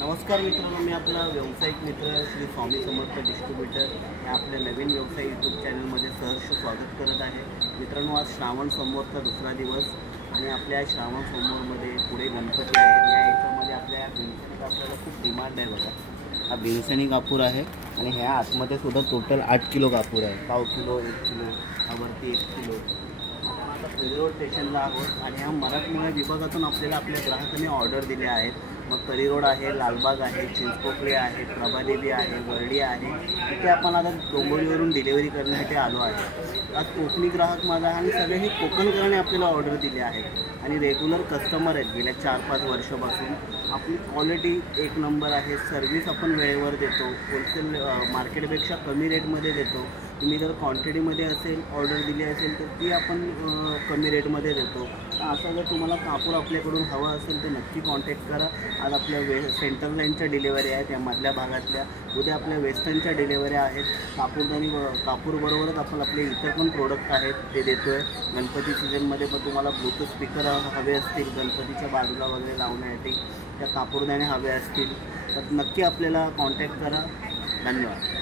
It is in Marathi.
नमस्कार मित्रांनो, मी आपला व्यावसायिक मित्र श्री स्वामी समर्थ डिस्ट्रीब्युटर या आपल्या नवीन व्यवसाय यूट्यूब चॅनलमध्ये सहर्ष स्वागत करत आहे. मित्रांनो, आज श्रावण सोमवारचा दुसरा दिवस आणि आपल्या श्रावण सोमवारमध्ये पुढे गणपती आहेत. या याच्यामध्ये आपल्या भीमसेनी कापडाला खूप डिमांड आहे. बघा, हा भीमसेनी कापूर आहे आणि ह्या आतमध्ये सुद्धा टोटल 8 किलो कापूर आहे. 1/4 किलो, 1 किलो, यावरती 1 किलो. आता करिरोड स्टेशनला आहोत आणि ह्या मराठमोळ्या विभागातून आपल्या ग्राहकांनी ऑर्डर दिल्या आहेत. मग करिरोड आहे, लालबाग आहे, चिंचपोकळी आहे, प्रभादेवी आहे, वरडी आहे. इथे आपण आता डोंबिवलीवरून डिलिव्हरी करण्यासाठी आलो आहे. आज कोकणी ग्राहक माझा आहे आणि सगळे हे कोकणकरांनी आपल्याला ऑर्डर दिले आहेत आणि रेग्युलर कस्टमर आहेत गेल्या 4-5 वर्षापासून. आपली क्वालिटी एक नंबर आहे. सर्व्हिस आपण वेळेवर देतो. होलसेल मार्केटपेक्षा कमी रेटमध्ये देतो. तुम्ही जर क्वांटिटीमध्ये असेल ऑर्डर दिली असेल तर ती आपण कमी रेटमध्ये देतो. असं जर तुम्हाला कापूर आपल्याकडून हवं असेल तर नक्की कॉन्टॅक्ट करा. आज आपल्या सेंट्रल लाईनच्या डिलेवरी आहेत या मधल्या भागातल्या. उद्या आपल्या वेस्टर्नच्या डिलेवऱ्या आहेत. कापूरबरोबरच आपण आपले इतर पण प्रोडक्ट आहेत ते देतो आहे. गणपती सीझनमध्ये पण तुम्हाला ब्लूटूथ स्पीकर हवे असतील गणपतीच्या बाजूला वगैरे लावण्यासाठी, त्या कापूरदाणे हवे असतील तर नक्की आपल्याला कॉन्टॅक्ट करा. धन्यवाद.